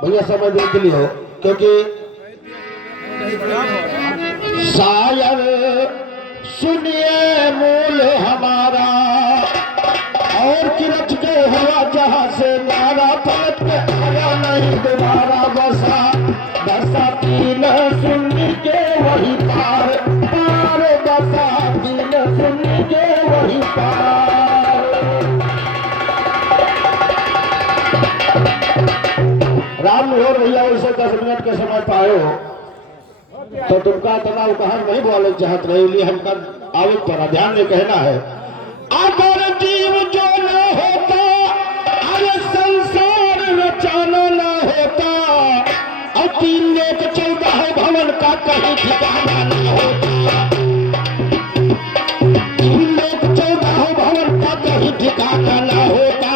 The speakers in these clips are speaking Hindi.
भैया समझ के लिए हो, क्योंकि शायर सुनिए मूल हमारा और किरच के हुआ जहां से नारा पलट के आया नहीं दोबारा बसा बसा तीन सुन के वही पार पार बसा तीन सुन के वही पार। राम और भैया उसे 10 मिनट का समय पाए हो तो तुमका इतना उपहार नहीं बोले चाहत रहे, इसलिए हमका आगे पर ध्यान में कहना है। अगर जीव जो न होता अरे संसार रचाना न होता और 3 लोक 14 भवन का कहीं ठिकाना न होता, 3 लोक 14 भवन का कहीं ठिकाना न होता।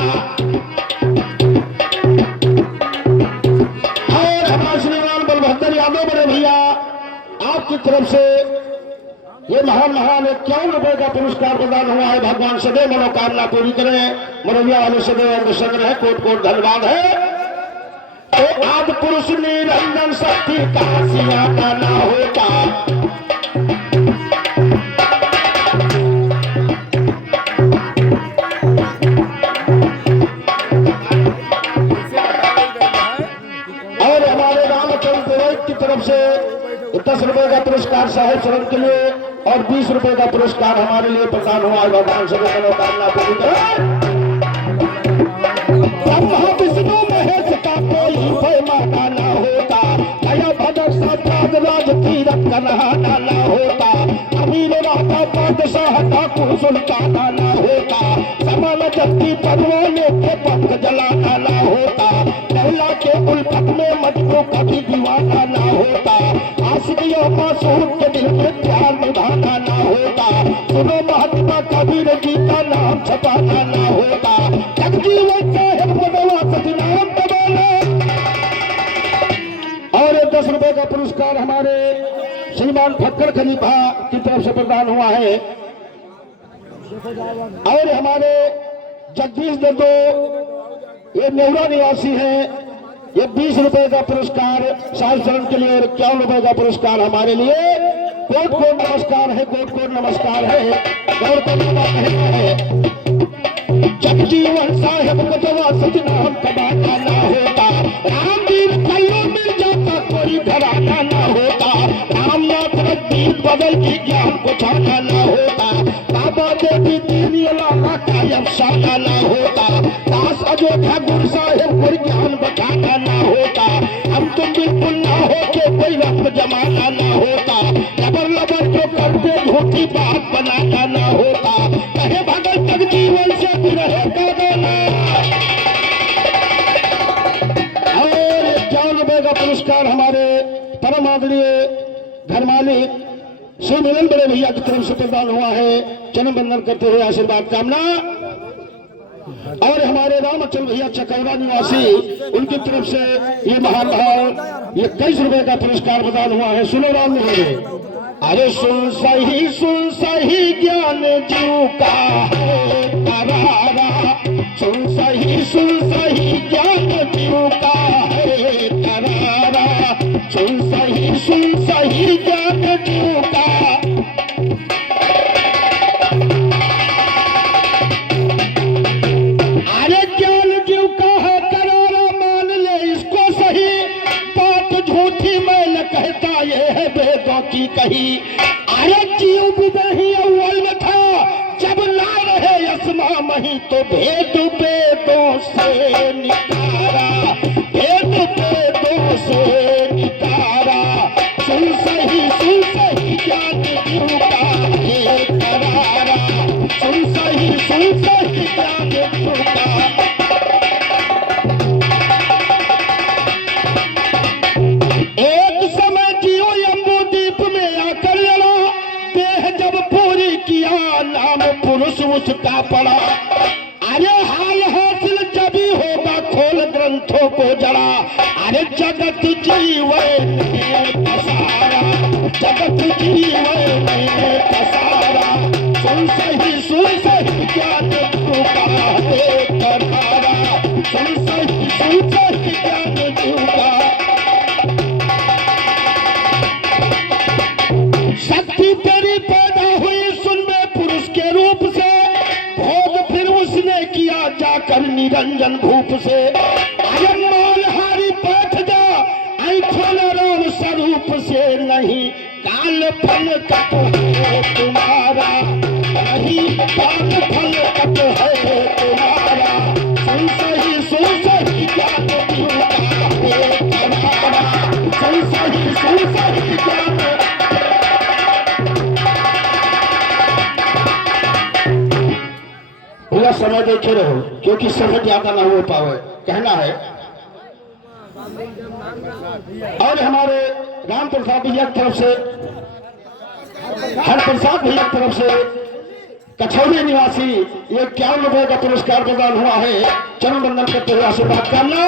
और हमारे श्रीमान बलभद्र यादव बड़े भैया आपकी तरफ से ये महान 51 का पुरस्कार प्रदान हुआ है। भगवान सदैव मनोकामना पूरी करें, मनोविया वाले सदैव अंग रहे, कोट कोट धन्यवाद है। तो आदि पुरुष निरंजन शक्ति का सियाना ना होता, और हमारे रामचंद्र की तरफ से 10 रुपए का पुरस्कार साहेब शरण के लिए और 20 रुपए का पुरस्कार हमारे लिए प्रदान हुआ है। भगवान से मनोकामना पूरी करें। विष्णु महेश का कोई पैमाना ना होता, नया भदक साक्षात राज तीरथ का नहाना ना होता, अमीर राजा बादशाह ठाकुर सुल्ताना ना होता, समान जत्ती परवाने के पंख जलाना ना होता, लैला के उल्फत में मजनू कभी दीवाना ना होता, आशिकियों मासूम के दिल में प्यार निभाना ना होता, सुनो महात्मा कबीर जी का नाम छपाना ना होता, जगजीवन साहेब बदवा सतनाम दबाना। और 10 रुपए का पुरस्कार हमारे श्रीमान फक्कर खलीफा की तरफ से प्रदान हुआ है। और हमारे जगदीश दत्तो ये नेवरा निवासी हैं, ये 20 रुपए का पुरस्कार साहिब शरण के लिए और 51 रुपए का पुरस्कार हमारे लिए। कोट कोट नमस्कार है, कोट कोट नमस्कार है। गौर करने का कहना है जगजीवन साहेब बदवा सतनाम कबाना ना होता, रामवीर कल्लू मिल जाता कोई घराना ना होता, रामनाथ रघुवीर बदल की ज्ञान को छाना ना होता, बाबा देवी दीनी अलावा का अफसाना ना होता, दास अयोध्या गुरु साहेब को ज्ञान बताना ना होता, हम तुम बिल्कुल ना होके कोई वक्त जमाना ना होता, लबर लबर जो करते झूठी बात बनाना ना होता, कहे भगत जगजीवन से रहे गाना। और 51 रुपए का पुरस्कार हमारे परम आदरणीय घर मालिक श्री मिलन बड़े भैया की तरफ से प्रदान हुआ है, जन्म बंधन करते हुए आशीर्वाद कामना। और हमारे रामचंद्र भैया चकौरा निवासी उनकी तरफ से ये महान ये 23 रुपए का पुरस्कार प्रदान हुआ है। सुनो राम जी, अरे सुन सही ज्ञान जीव का है करारा, सुन सही ज्ञान जीव का है करारा, सुन सही ज्ञान जीव का। अरे ज्ञान जीव का है करारा, मान ले इसको सही, बात झूठी मैं न कहता, ये है वेदों की कही। अरे जीव भी नहीं अव्वल में था, जब ना रहे यसमा मही तो भेद वेदों से निकारा, भेद वेदों से निकारा, सुन सही ज्ञान जीव का है करारा, सुन सही ज्ञान जीव का। एक समय जियो यम्बूद्वीप में आकर लड़ा, देह जब पूरी किया नाम पुरुष उसका पड़ा, अरे हाल हासिल जभी होगा खोल ग्रंथों को जड़ा, अरे जगत जीवन में पसारा, जगत जीवन में पसारा, सुन सही ज्ञान का है करारा, सुन सही ज्ञान का। निरंजन भूप से। अरे मालहारी बैठ जा ऐठन राम स्वरूप से, नहीं काल फल कट है तुम्हारा, नहीं काल फल कट है तुम्हारा। सुन सही ज्ञान का है तुम्हारा, सुन सही ज्ञान। पूरा समय देखे रहो क्योंकि समय ज्यादा ना हो पावे, कहना है। और हमारे राम प्रसाद भैया की तरफ से, हर प्रसाद भैया की तरफ से कछौली निवासी ये 51 रुपए का पुरस्कार प्रदान हुआ है। चरण वंदन करते हुए आशीर्वाद करना।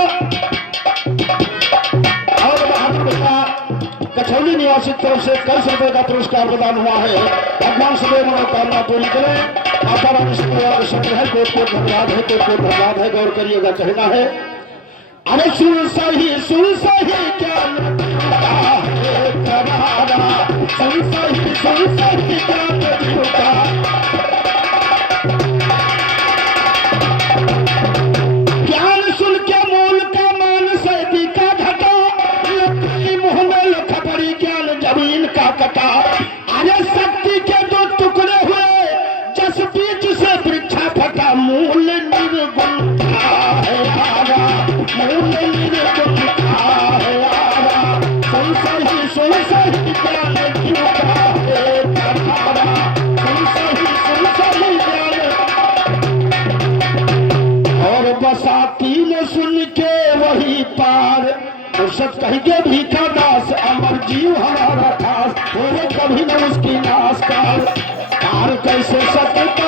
और बहादुर भैया कछौली निवासी की तरफ से 21 रुपए का पुरस्कार प्रदान हुआ है। भगवान सदैव मनोकामना पूरी करें। आपाराम शब्द है, कोट कोट धन्यवाद है, कोट कोट धन्यवाद है, गौर करिएगा, कहना है। अरे सुन सही ज्ञान का है तुम्हारा, सुन सही ज्ञान का। ज्ञान सुन के मूल का मान सैदी का घटा, लकड़ी मुंह में लखपड़ी ज्ञान जमीन का कटा। अरे शक्ति के 2 टुकड़े हुए, जस बीच से वृक्षा फटा, मूल निर्गुण है आरा, मूल निर्गुण है आरा। सुन सही ज्ञान का है तुम्हारा, सुन सही ज्ञान। और बसाती ने सुन के वही पार, फुर्सत कहिए भीखा दास, अमर जीव हमारा खास, होवे कभी न उसकी नाश। कार कैसे सकता